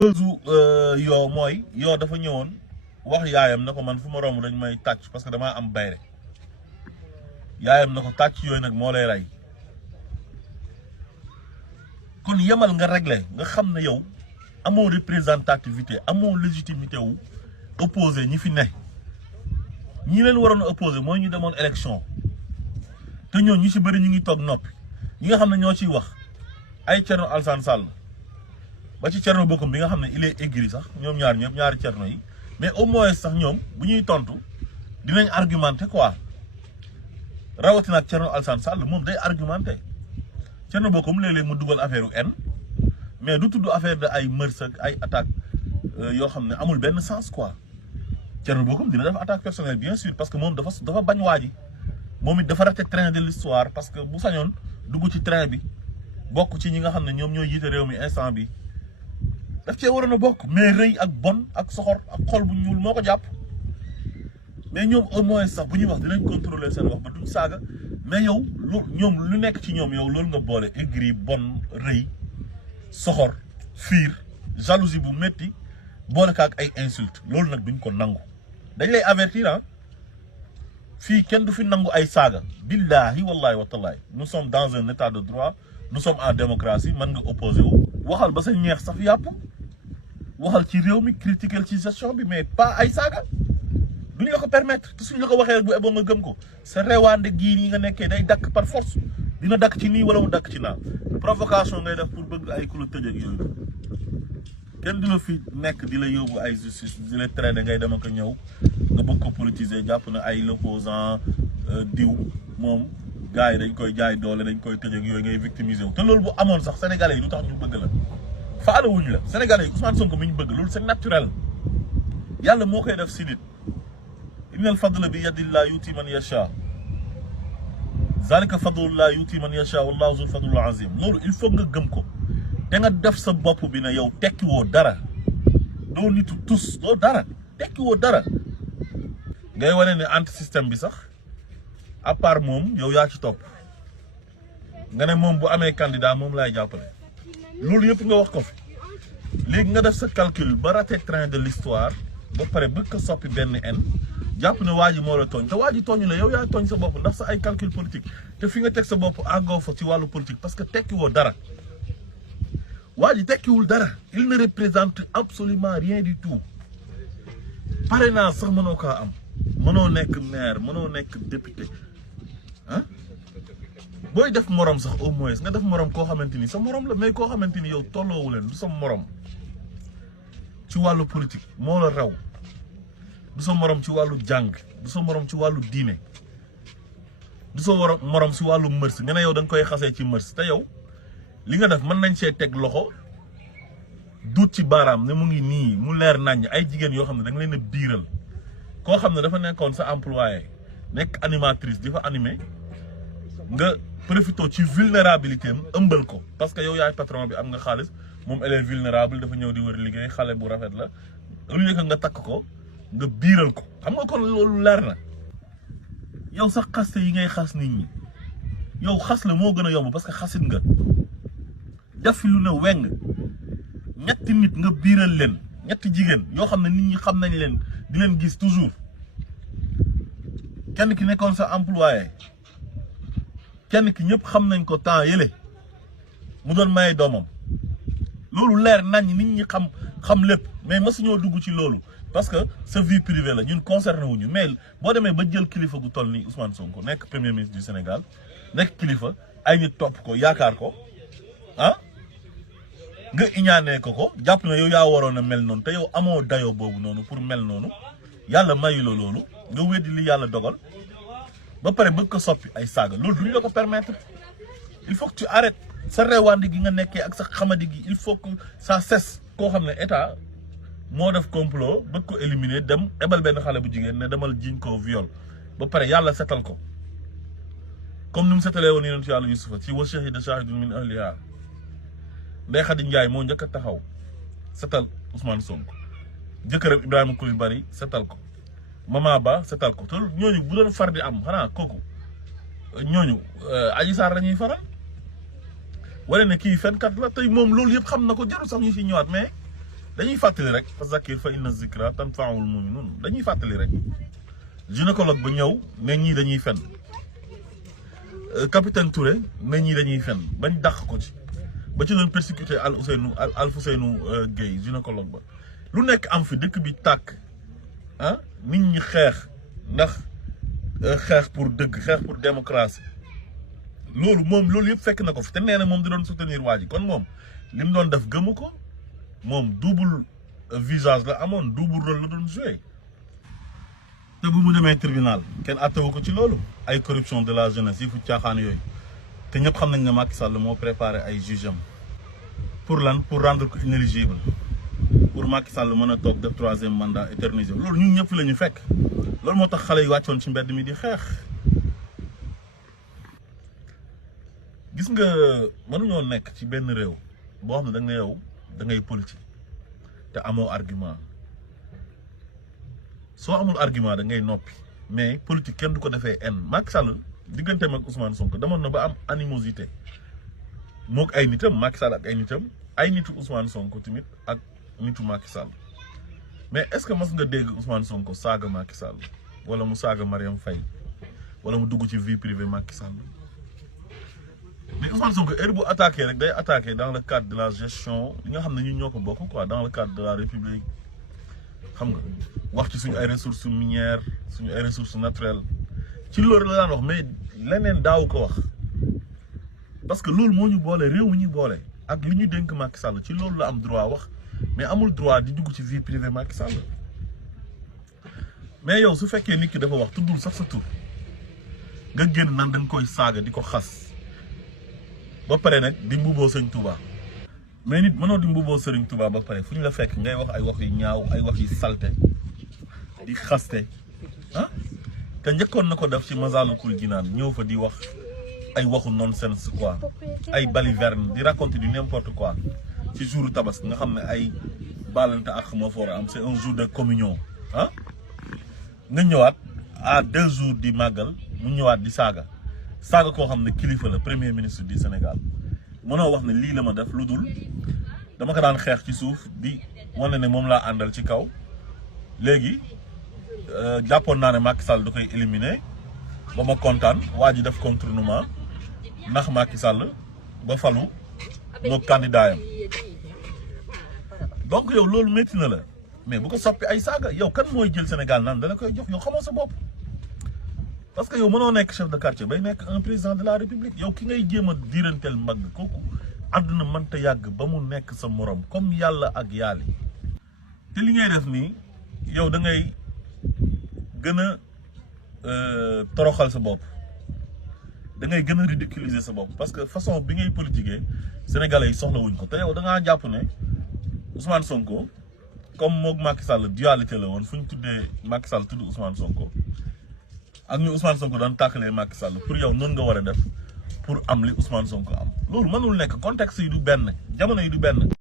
yoo mooy yoo dafa ñëwoon wax yaayam na ko man fu ma romb dañ may tàcc parce que damaa am bayre yaayam na ko tàcc yooyu nag moo lay rey kon yemal nga réglé nga xam ne yow amoo représentativité amoo légitimité wu opposé ñi fi ne ñi leen waroon a opposé mooy ñu demoon élection te ñooñu ñu ci bëri ñu ngi toog noppi ñi nga xam ne ñoo ciy wax ay Thierno Alassane Sall ba ci Thierno Bocoum bi nga xam ne il est aigri sax ñoom ñaar ñëpp ñaari Thierno yi mais au moins sax ñoom bu ñuy tontu dinañ argumenté quoi rawatina ak Thierno Alassane Sall moom day argumenté Thierno Bocoum léeg-léeg mu dugal affaire u en mais du tudd affaire de ay mërs ak ay attaque yoo xam ne amul benn sens quoi Thierno Bocoum dina def attaque personnelle bien sûr parce que moom dafa bañ waa ji moom it dafa raté train de l'histoire parce que bu sañoon dugg ci train bi bokk ci ñi nga xam ne ñoom ñoo jiite réew mi instant bi daf cee waroon a bokk mais rëy ak bon ak soxor ak xol bu ñuul moo ko jàpp mais ñoom au moins sax bu ñuy wax dinañ contrôler seen wax ba duñ saaga mais yow ñoom lu nekk ci ñoom yow loolu nga boole aigri bon rëy soxor fiir jalousie bu métti boole ka ak ay insulte loolu nag duñ ko nangu dañ lay avertir ah fii kenn du fi nangu ay saaga billahi wallahi wa tallahi nous sommes dans un état de droit nous sommes en démocratie mën nga opposé wu waxal ba sa ñeex sax yàpp waxal ci réew mi critiquer ci gestion bi mais pas ay saaga duñ la ko permettre te suñ la ko waxee rek bu eboo nga gëm ko sa rewaande gii nii nga nekkee day dakk par force dina dakk ci nii wala mu dakk ci naa provocation ngay def pour bëgg ay ku la tëj ak yooyu kenn du la fi nekk di la yóbbu ay justice di la traîner ngay dem ak ñëw nga bëgg ko politiser jàpp na ay l'opposant diw moom gars yi dañ koy jaay doole dañ koy tëj ak yooyu ngay victimiser wu te loolu bu amoon sax sénégalais yi du tax ñu bëgg la faale wuñ la sénégalais yi Ousmane Sonko mi ñu bëgg loolu c'est naturel yàlla moo koy def si nit innal fadla bi yadillah yuti man yasha zalika fadlullah yuti man yasha wallahu zul fadlul azim loolu il faut nga gëm ko te nga def sa bopp bi ne yow tekki woo dara doo nitu tus doo dara tekki woo dara ngay wane ne anti système bi sax à part moom yow yaa ci topp nga ne moom bu amee candidat moom laay jàppale loolu yëpp nga wax ko fi léegi nga def sa calcul ba raté train de l'histoire ba pare bëgg ko soppi benn en jàpp ne waa ji moo la tooñ te waa ji tooñ la yow yaa tooñ sa bopp ndax sa ay calcul politique te fi nga teg sa bopp àggoo fa ci wàllu politique parce que tekki woo dara waa ji tekkiwul dara il ne représente absolument rien du tout parrainage sax mënoo kaa am mënoo nekk maire mënoo nekk député ah booy def morom sax au moins nga def morom koo xamante ni sa morom la mais koo xamante ni yow tolloowu leen du sa morom ci wàllu politique moo la raw du sa morom ci wàllu jàng du sa morom ci wàllu diine du sa morom ci wàllu mërs nga ne yow da nga koy xasee ci mërs te yow li nga def mën nañ see teg loxo duut ci baaraam ne mu ngi nii mu leer naññ ay jigéen yoo xam ne da nga leen a biiral koo xam ne dafa nekkoon sa employé nekk animatrice di fa animé nga profité ci vulnérabilité am ëmbal ko parce que yow yaay patron bi am nga xaalis moom elle est vulnérable dafa ñëw di wër liggéey xale bu rafet la au lieu que nga takk ko nga biiral ko xam nga kon loolu leer na yow sax xaste yi ngay xas nit ñi yow xas la moo gën a yomb parce que xasit nga def fi lu ne weng ñetti nit nga biiral leen ñetti jigéen yoo xam ne nit ñi xam nañ leen di leen gis toujours kenn ki nekkoon sa employé kenn ki ñëpp xam nañ ko temps yële mu doon maye doomam loolu leer nañ nit ñi xam lépp mais masuñoo dugg ci loolu parce que sa vie privée la ñun concerné wuñu mais boo demee ba jël kilifa gu toll ni Ousmane Sonko nekk premier ministre du Sénégal nekk kilifa ay nit topp ko yaakaar ko ah nga iñaanee ko jàpp na yow yaa waroon a mel noonu te yow amoo dayoo boobu noonu pour mel noonu yàlla mayu la loolu nga weddi li yàlla dogal ba pare bëgg ko soppi ay saaga loolu duñ la ko permettre il faut que tu arrêtes sa rewaandi gi nga nekkee ak sa xamadi gi il faut que ça cesse koo xam ne état moo def complot bëgg ko éliminer dem ebal benn xale bu jigéen ne demal jiñ ko viol ba pare yàlla setal ko comme ni mu setalee woon yonent yàlla Yusufa ci wa shahida shahidun min ahliha Ndeye Khady Ndiaye moo njëkk a taxaw setal Ousmane Sonko jëkkëram Ibrahima Coulibaly setal ko Mama Ba setal ko te ñooñu bu doon far di am xanaa kooku ñooñu Adji Sarr la ñuy faral wala ne kii fenkat la tey moom loolu yëpp xam na ko jarul sax ñu si ñëwaat mais dañuy fàttali rek fa zakir fa inna zikra tanfa'ul mu'minun dañuy fàttali rek gynécologue ba ñëw ne ñii dañuy fen capitaine Touré ne ñii dañuy fen bañ dàq ko ci ba ci doon persécuté Alfousseynou Gueye gynécologue ba lu nekk am fi dëkk bi tàkk ah nit ñi xeex ndax xeex pour dëgg xeex pour démocratie loolu yëpp fekk na ko fi te nee na moom di doon soutenir waa ji kon moom li mu doon def gëmu ko moom double visage la amoon double rôle la doon joué te bu mu demee tribunal kenn attewu ko ci loolu ay corruption de la jeunesse yi fu caaxaan yooyu te ñëpp xam nañ ne Macky Sall moo préparé ay juge am pour lan pour rendre ko inéligible pour Macky Sall mën a toog def 3e mandat éternisé loolu ñun ñëpp fi la ñu fekk loolu moo tax xale yi wàccoon ci mbedd mi di xeex gis nga mënuñoo nekk ci benn réew boo xam ne da nga ne yow da ngay politique te amoo argument soo amul argument da ngay noppi mais politique kenn du ko defee en Macky Sall digganteem ak Ousmane Sonko demoon na ba am animosité mook ay nitam Macky Sall ak ay nitam ay nitu Ousmane Sonko tamit ak nitu Macky Sall mais est-ce que mas nga dégg Ousmane Sonko saaga Macky Sall wala mu saaga Mariam Faye wala mu dugg ci vie privée Macky Sall mais Ousmane Sonko heure bu attaqué rek day attaqué dans le cadre de la gestion li nga xam ne ñun ñoo ko bokk quoi dans le cadre de la République xam nga wax ci suñu ay ressources minières suñu ay ressources naturelles ci loolu la daan wax mais leneen daaw ko wax parce que loolu moo ñu boole réew mi ñu boole ak li ñu dénk Macky Sall ci loolu la am droit wax mais amul droit di dugg ci vie privée Macky Sall mais yow su fekkee nit ki dafa wax tuddul sax sa tur nga génn nan dañ koy saaga di ko xas ba pare nag di mbuboo sëñ Touba mais nit mënoo di mbuboo sëriñ Touba ba pare fu ñu la fekk ngay wax ay wax yu ñaaw ay wax yu salte di xaste ah te njëkkoon na ko def ci Massalikul Jinaan ñëw fa di wax ay waxu nonsense quoi ay balivernes di raconter du n'importe quoi ci jour Tabaski nga xam ne ay baalante ak moo fa war a am c'est un jour de communion ah nga ñëwaat à 2 jours di màggal mu ñëwaat di saaga koo xam ne kilifa la premier ministre du Sénégal mënoo wax ne lii la ma def lu dul dama ko daan xeex ci suuf di wane ne moom laa àndal ci kaw léegi jàppoon naa ne Macky Sall da koy éliminer ba ma kontaan waa ji def contournement ndax Macky Sall ba falu moo candidat yam donc yow loolu métti na la mais bu ko soppi ay saaga yow kan mooy jël Sénégal naan dala koy jox yow xamoo sa bopp parce que yow mënoo nekk chef de quartier bay nekk un président de la république yow ki ngay jéem a diiranteel mbagg kooku àdduna mënta yàgg ba mu nekk sa morom comme yàlla ak yàlla te li ngay def nii yow da ngay gën a toroxal sa bopp da ngay gën a ridiculiser sa bopp parce que façon bi ngay politiquer sénégalais yi soxla wuñ ko te yow da ngaa jàpp ne Ousmane Sonko comme moog Macky Sall dualité la woon fu ñu tuddee Macky Sall tudd Ousmane Sonko ak ñu Ousmane Sonko daan tàkkalee Macky Sall pour yow noonu nga war a def pour am li Ousmane Sonko am loolu mënul nekk contexte yi du benn jamono yi du benn.